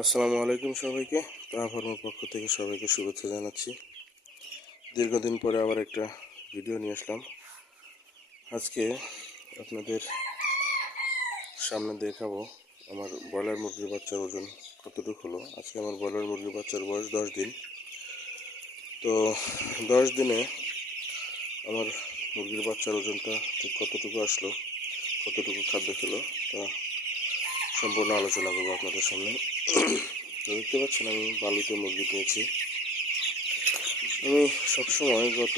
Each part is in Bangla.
আসসালামু আলাইকুম সবাইকে। তাহাফর্মের পক্ষ থেকে সবাইকে শুভেচ্ছা জানাচ্ছি। দীর্ঘদিন পরে আবার একটা ভিডিও নিয়ে আসলাম। আজকে আপনাদের সামনে দেখাবো আমার ব্রয়লার মুরগির বাচ্চার ওজন কতটুকু হলো। আজকে আমার ব্রয়লার মুরগির বাচ্চার বয়স দশ দিন। তো দশ দিনে আমার মুরগির বাচ্চার ওজনটা ঠিক কতটুকু আসলো, কতটুকু খাদ্য খেলো, তা সম্পূর্ণ আলোচনা করব আপনাদের সামনে। দেখতে পাচ্ছেন, আমি বালুতে মুরগি পেয়েছি। আমি সবসময় গত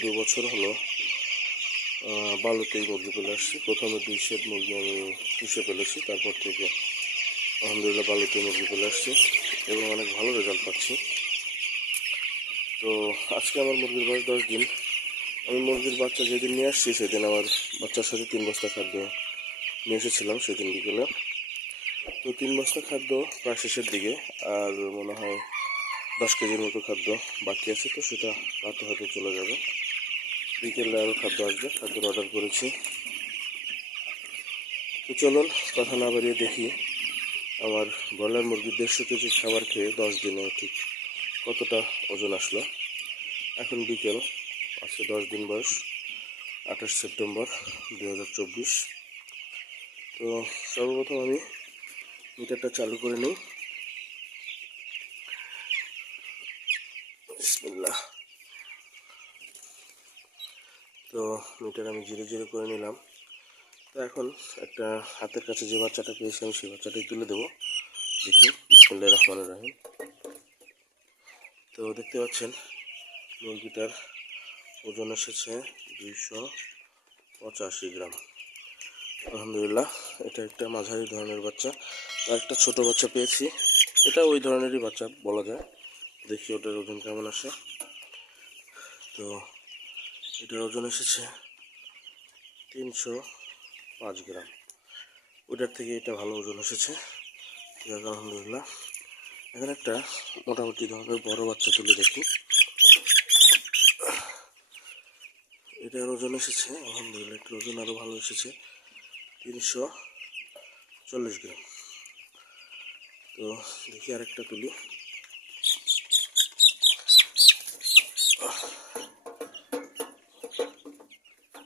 দু বছর হলো বালুতেই মুরগি পেলে আসছি। প্রথমে দুই সেট মুরগি আমি পুষে ফেলেছি, তারপর থেকে আলহামদুলিল্লাহ বালুতে মুরগি পেলে আসছি এবং অনেক ভালো রেজাল্ট পাচ্ছি। তো আজকে আমার মুরগির বয়স দশ দিন। আমি মুরগির বাচ্চা যেদিন নিয়ে আসছি, সেদিন আমার বাচ্চার সাথে তিন বস্তা খাদ্য নিয়ে এসেছিলাম, সেদিন বিকেলে। তো তিন বস্তা খাদ্য প্রায় শেষের দিকে, আর মনে হয় দশ কেজির মতো খাদ্য বাকি আছে, তো সেটা রাতে হয়তো চলে যাবে। বিকেলে আরও খাদ্য আসবে, খাদ্যের অর্ডার করেছি। তো চলুন, কথা না বাড়িয়ে দেখি আমার ব্রয়লার মুরগির দেড়শো কেজি খাবার খেয়ে দশ দিনে ঠিক কতটা ওজন আসলো। এখন বিকেল, আজকে দশ দিন বয়স, আঠাশ সেপ্টেম্বর দু হাজার চব্বিশ। তো সর্বপ্রথম আমি মিটারটা চালু করে নিই। বিসমিল্লাহ। তো মিটার আমি জিরো জিরো করে নিলাম। তো এখন একটা হাতের কাছে যে বাচ্চাটা পেয়েছিলাম, সেই বাচ্চাটাই তুলে দেবো। দেখি বিসমুল্লাহ রহমান রাহিম। তো দেখতে পাচ্ছেন, মুরগিটার ওজন এসেছে দুইশো পঁচাশি গ্রাম। আলহামদুলিল্লাহ, এটা একটা মাঝারি ধরনের বাচ্চা। আর একটা ছোট বাচ্চা পেয়েছি। এটা ওই ধরনেরই বাচ্চা বলা যায়। দেখি ওটার ওজন কেমন আসে। তো এটার ওজন এসেছে তিনশো পাঁচ গ্রাম। ওটার থেকে এটা ভালো ওজন এসেছে। যাক, আলহামদুলিল্লাহ। এখন একটা মোটামুটি ধরনের বড় বাচ্চা তুলে দেখি। এটার ওজন এসেছে, আলহামদুলিল্লাহ, একটু ওজন আরও ভালো এসেছে। তিনশো চল্লিশ গ্রাম। তো দেখি আরেকটা তুলি।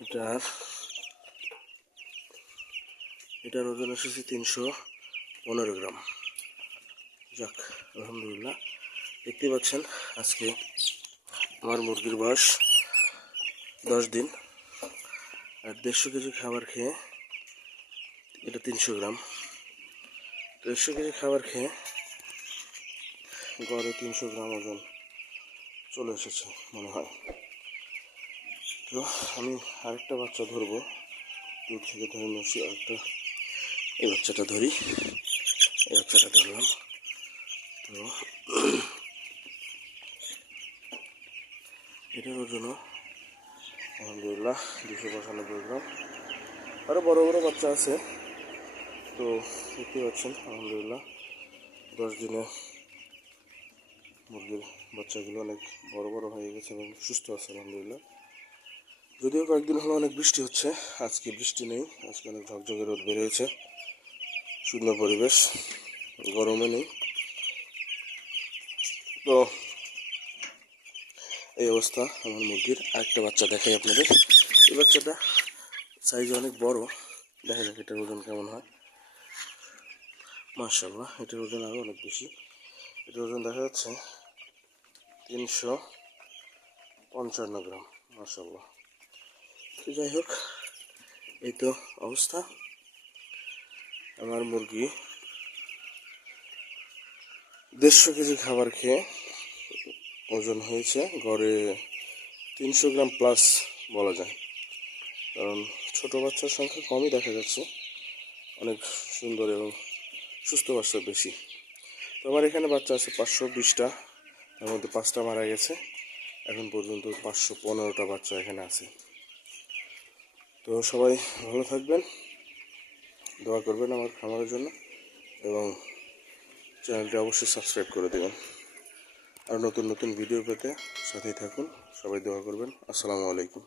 এটার এটার ওজন এসেছে তিনশো পনেরো গ্রাম। যাক, আলহামদুলিল্লাহ। দেখতে পাচ্ছেন, আজকে আমার মুরগির বয়স দশ দিন। আর দেড়শো কেজি খাবার খেয়ে এটা তিনশো গ্রাম। তো দেড়শো কেজি খাবার খেয়ে গড়ে তিনশো গ্রাম ওজন চলে এসেছে মনে হয়। তো আমি আরেকটা বাচ্চা ধরবো। দূর থেকে ধরে নিয়েছি আরেকটা। এই বাচ্চাটা ধরি। এই বাচ্চাটা ধরলাম। তো এটার ওজনও আলহামদুলিল্লাহ দুশো পঁচানব্বই গ্রাম। আরও বড়ো বড়ো বাচ্চা আছে। তো দেখতে পাচ্ছেন, আলহামদুলিল্লাহ, দশ দিনে মুরগির বাচ্চাগুলো অনেক বড় বড় হয়ে গেছে এবং সুস্থ আছে, আলহামদুলিল্লাহ। যদিও কয়েকদিন হলো অনেক বৃষ্টি হচ্ছে, আজকে বৃষ্টি নেই, আজকে অনেক ঝকঝকে রোদ বেরিয়েছে, সুন্দর পরিবেশ গরমে নেই। তো এই অবস্থা আমার মুরগির। আরেকটা বাচ্চা দেখাই আপনাদের। এই বাচ্চাটা সাইজে অনেক বড়, দেখা যাক এটার ওজন কেমন হয়। মার্শাল্লাহ এটার ওজন আরও অনেক বেশি। এটার ওজন দেখা যাচ্ছে তিনশো পঞ্চান্ন গ্রাম মার্শাল্লাহ তো যাই হোক, এই তো অবস্থা। আমার মুরগি দেড়শো কেজি খাবার খেয়ে ওজন হয়েছে, গড়ে তিনশো গ্রাম প্লাস বলা যায়। কারণ ছোট বাচ্চার সংখ্যা কমই দেখা যাচ্ছে। অনেক সুন্দর এবং সুস্থ বাচ্চা বেশি। তো আমার এখানে বাচ্চা আছে পাঁচশো বিশটা তার মধ্যে পাঁচটা মারা গেছে। এখন পর্যন্ত পাঁচশো পনেরোটা বাচ্চা এখানে আছে। তো সবাই ভালো থাকবেন, দোয়া করবেন আমার খামারের জন্য এবং চ্যানেলটি অবশ্যই সাবস্ক্রাইব করে দেবেন। আর নতুন নতুন ভিডিও পেতে সাথেই থাকুন, সবাই দোয়া করবেন। আসসালামু আলাইকুম।